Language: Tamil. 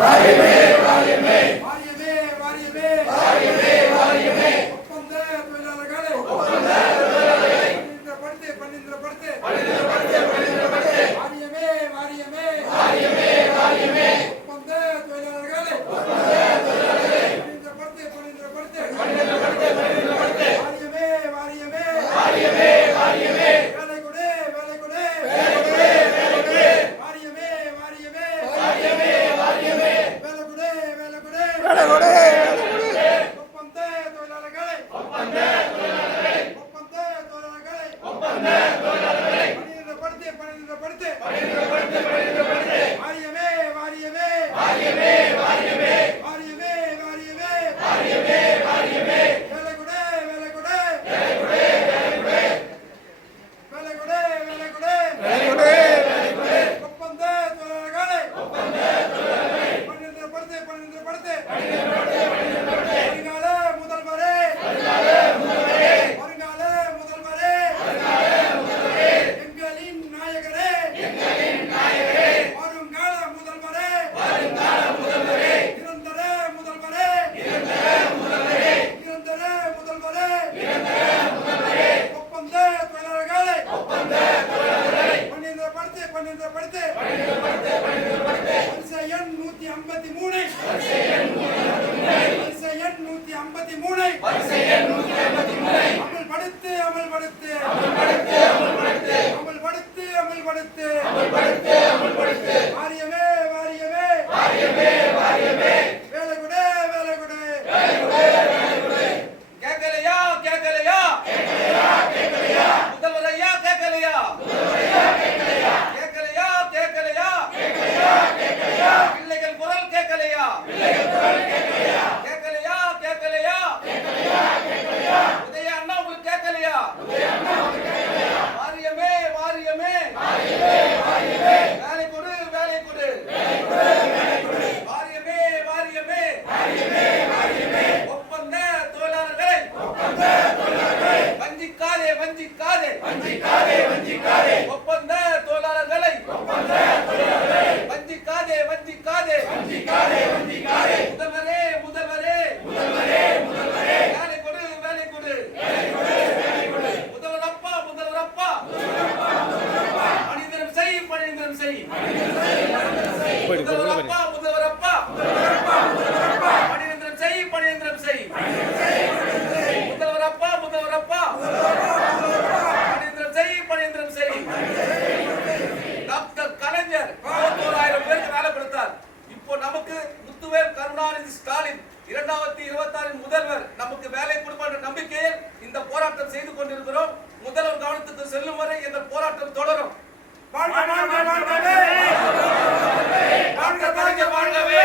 வாரியமே வாரியமே ஒப்பந்த தொழிலாளர்களை பணிநிலைப்படுத்து, பணிநிலைப்படுத்து. வாரியமே வாரியமே வாரியமே வாரியமே வேலை கொடு வேலை கொடு வேலை கொடு வேலை கொடு ஒப்பந்த தொழிலாளர்களை பணிநிலைப்படுத்து, பணிநிலைப்படுத்து. வருங்கால முதல்வரே வருங்கால முதல்வரே எங்களின் நாயகரே வருங்கால முதல்வரே நிரந்தர முதல்வரே நிரந்தர முதல்வரே ஒப்பந்த தொழிலாளர்களை பணிநிலைப்படுத்து, வரிசை எண் நூத்தி ஐம்பத்தி மூணு. வரிசை எண் நூத்தி ஐம்பத்தி மூணு. அமல்படுத்து அமல்படுத்து. அமல்படுத்து அமல்படுத்து. வஞ்சிக்காதே ஒப்பந்த தொழிலாளர்களை வஞ்சிக்காதே வஞ்சிக்காதே. முதல்வரே முதல்வரே. வேலை கொடு வேலை கொடு. முதல்வர் அப்பா முதல்வர் அப்பா பணிந்திரம் செய் பணிந்திரம் செய். முதல்வர் அப்பா முதல்வர் அப்பா பணிந்திரம் செய் பணிந்திரம் செய். முதல்வர் இரண்டாயிரத்தி இருபத்தி ஆறின் முதல்வர் நமக்கு வேலை கொடுப்பார் நம்பிக்கையில் இந்த போராட்டம் செய்து கொண்டிருக்கிறோம் முதல்வர் கவனத்துக்கு செல்லும் வரை இந்த போராட்டம் தொடரும் வாழ்க வாழ்க வாழ்கவே வாழ்க வாழ்க வாழ்கவே